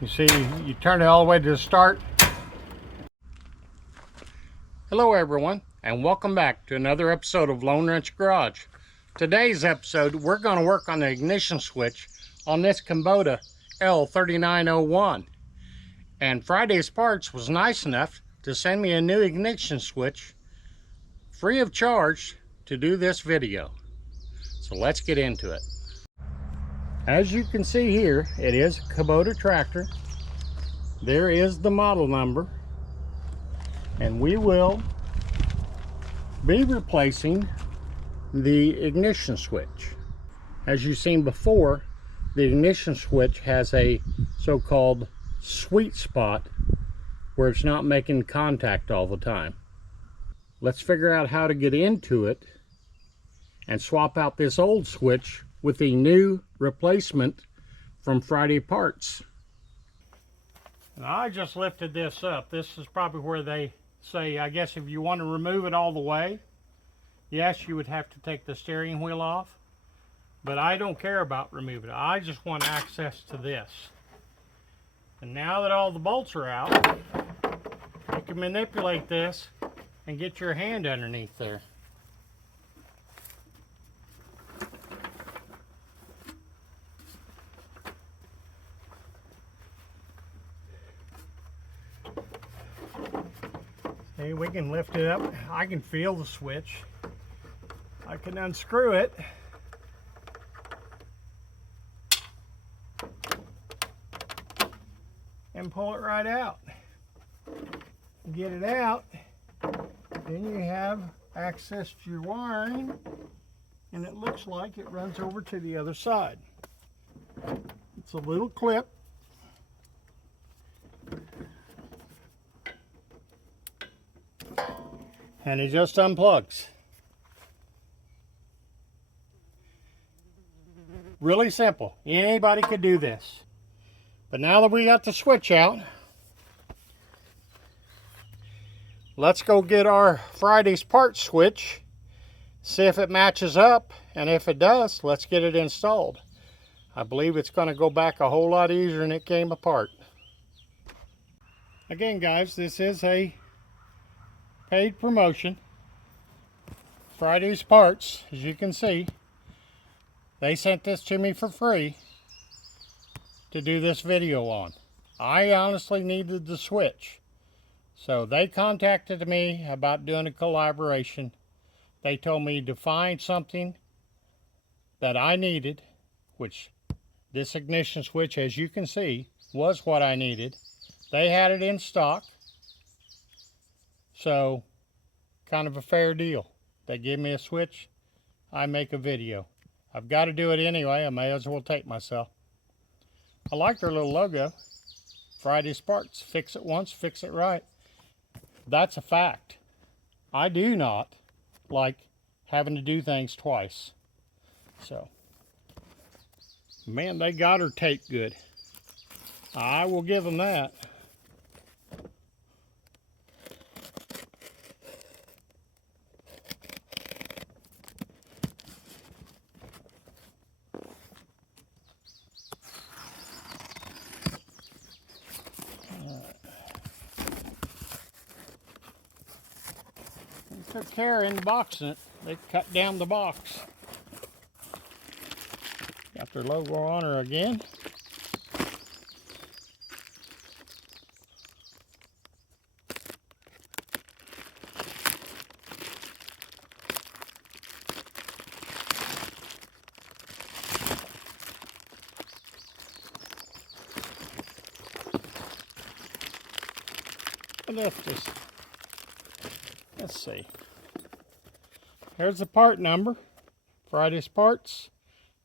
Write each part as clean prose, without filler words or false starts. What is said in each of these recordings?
You see, you turn it all the way to the start. Hello everyone, and welcome back to another episode of Lone Wrench Garage. Today's episode, we're going to work on the ignition switch on this Kubota L3901. And Friday's Parts was nice enough to send me a new ignition switch free of charge to do this video. So let's get into it. As you can see here, it is a Kubota tractor. There is the model number, and we will be replacing the ignition switch. As you've seen before, the ignition switch has a so-called sweet spot where it's not making contact all the time. Let's figure out how to get into it and swap out this old switch with the new replacement from FridayParts. Now, I just lifted this up. This is probably where they say, I guess if you want to remove it all the way, yes, you would have to take the steering wheel off. But I don't care about removing it. I just want access to this. And now that all the bolts are out, you can manipulate this and get your hand underneath there. See, we can lift it up. I can feel the switch. I can unscrew it. And pull it right out. Get it out. Then you have access to your wiring. And it looks like it runs over to the other side. It's a little clip. And it just unplugs. Really simple. Anybody could do this. But now that we got the switch out, let's go get our Friday's Parts switch, see if it matches up, and if it does, let's get it installed. I believe it's going to go back a whole lot easier than it came apart. Again, guys, this is a paid promotion. Friday's Parts, as you can see, they sent this to me for free to do this video on. I honestly needed the switch, so they contacted me about doing a collaboration. They told me to find something that I needed, which this ignition switch, as you can see, was what I needed. They had it in stock, so kind of a fair deal. They give me a switch, I make a video. I've got to do it anyway. I may as well take myself. I like their little logo. Friday's Parts. Fix it once, fix it right. That's a fact. I do not like having to do things twice. So, man, they got her tape good. I will give them that. Took care in boxing it. They cut down the box. Got their logo on her again. Let's see. Here's the part number. Friday's Parts.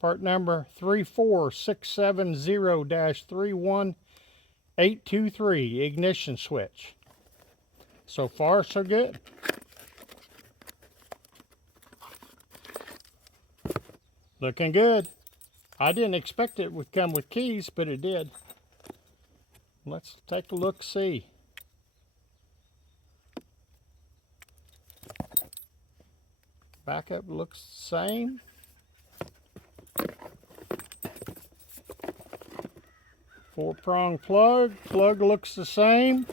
Part number 34670-31823. Ignition switch. So far, so good. Looking good. I didn't expect it would come with keys, but it did. Let's take a look, see. Backup looks the same. 4-prong plug. Plug looks the same.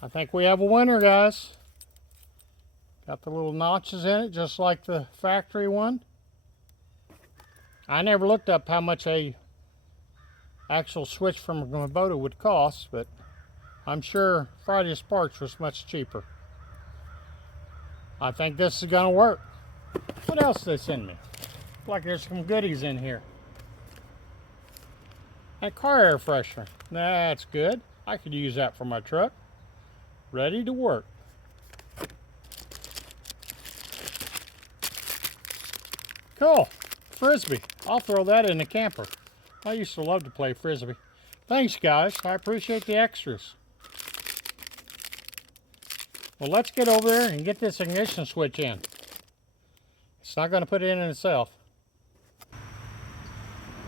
I think we have a winner, guys. Got the little notches in it, just like the factory one. I never looked up how much a actual switch from a Kubota would cost, but I'm sure Friday's Parts was much cheaper. I think this is gonna work. What else did they send me? Looks like there's some goodies in here. A car air freshener. That's good. I could use that for my truck. Ready to work. Cool. Frisbee. I'll throw that in the camper. I used to love to play Frisbee. Thanks, guys. I appreciate the extras. Well, let's get over there and get this ignition switch in. It's not going to put it in itself.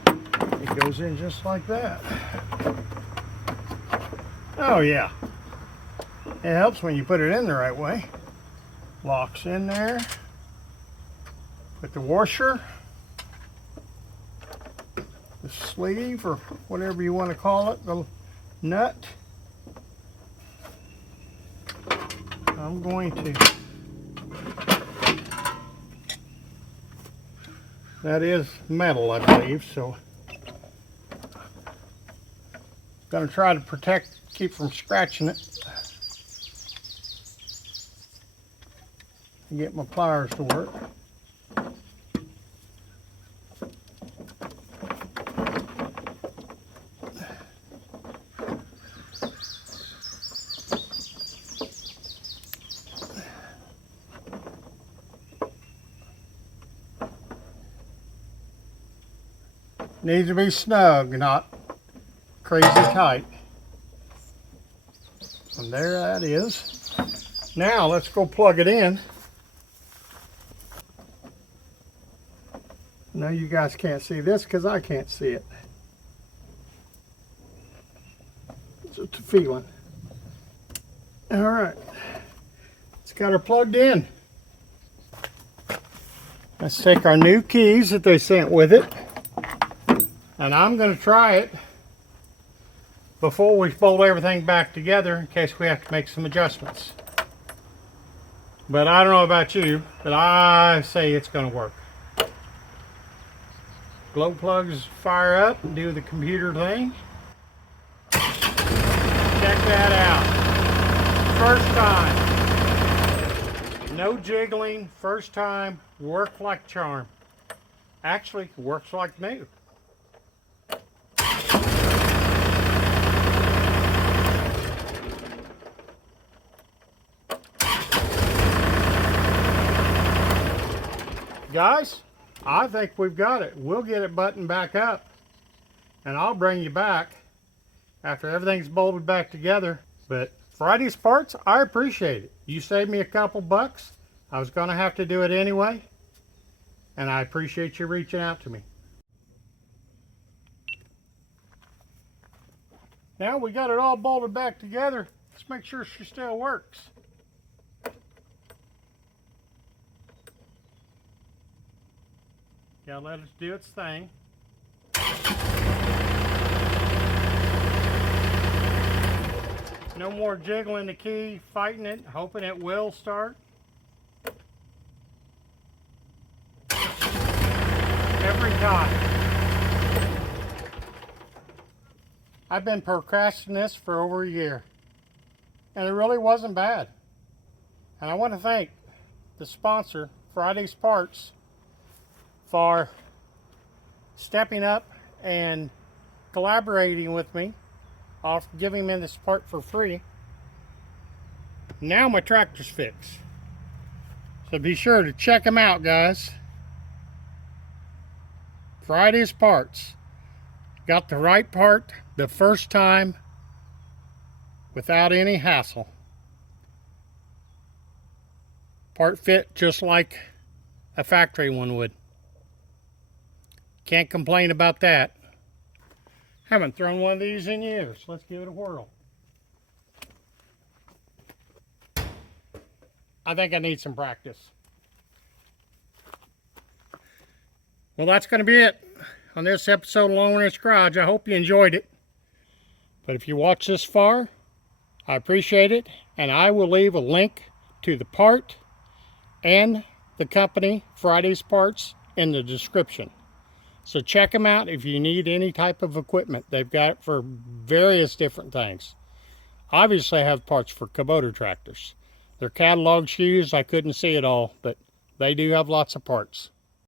It goes in just like that. Oh, yeah. It helps when you put it in the right way. Locks in there. Put the washer, the sleeve, or whatever you want to call it, the nut. I'm going to, that is metal, I believe, so I'm going to try to protect, keep from scratching it. And get my pliers to work. Needs to be snug, not crazy tight. And there that is. Now let's go plug it in. No, you guys can't see this because I can't see it. Just a feeling. All right. It's got her plugged in. Let's take our new keys that they sent with it. And I'm going to try it before we bolt everything back together in case we have to make some adjustments. But I don't know about you, but I say it's going to work. Glow plugs fire up and do the computer thing. Check that out. First time. No jiggling. First time. Work like charm. Actually, works like new. Guys, I think we've got it. We'll get it buttoned back up and I'll bring you back after everything's bolted back together. But Friday's Parts, I appreciate it. You saved me a couple bucks. I was going to have to do it anyway, and I appreciate you reaching out to me. Now we got it all bolted back together. Let's make sure she still works. Gotta let it do its thing. No more jiggling the key, fighting it, hoping it will start. Every time. I've been procrastinating this for over a year, and it really wasn't bad. And I want to thank the sponsor, Friday's Parts, for stepping up and collaborating with me, off giving me this part for free. Now my tractor's fixed. So be sure to check them out, guys. Friday's Parts. Got the right part the first time without any hassle. Part fit just like a factory one would. Can't complain about that. Haven't thrown one of these in years. Let's give it a whirl. I think I need some practice. Well, that's going to be it. on this episode of Lone Ranch Garage. I hope you enjoyed it. But if you watch this far, I appreciate it. And I will leave a link to the part and the company, FridayParts, in the description. So check them out if you need any type of equipment. They've got it for various different things. Obviously, I have parts for Kubota tractors. Their catalog shoes, I couldn't see it all, but they do have lots of parts.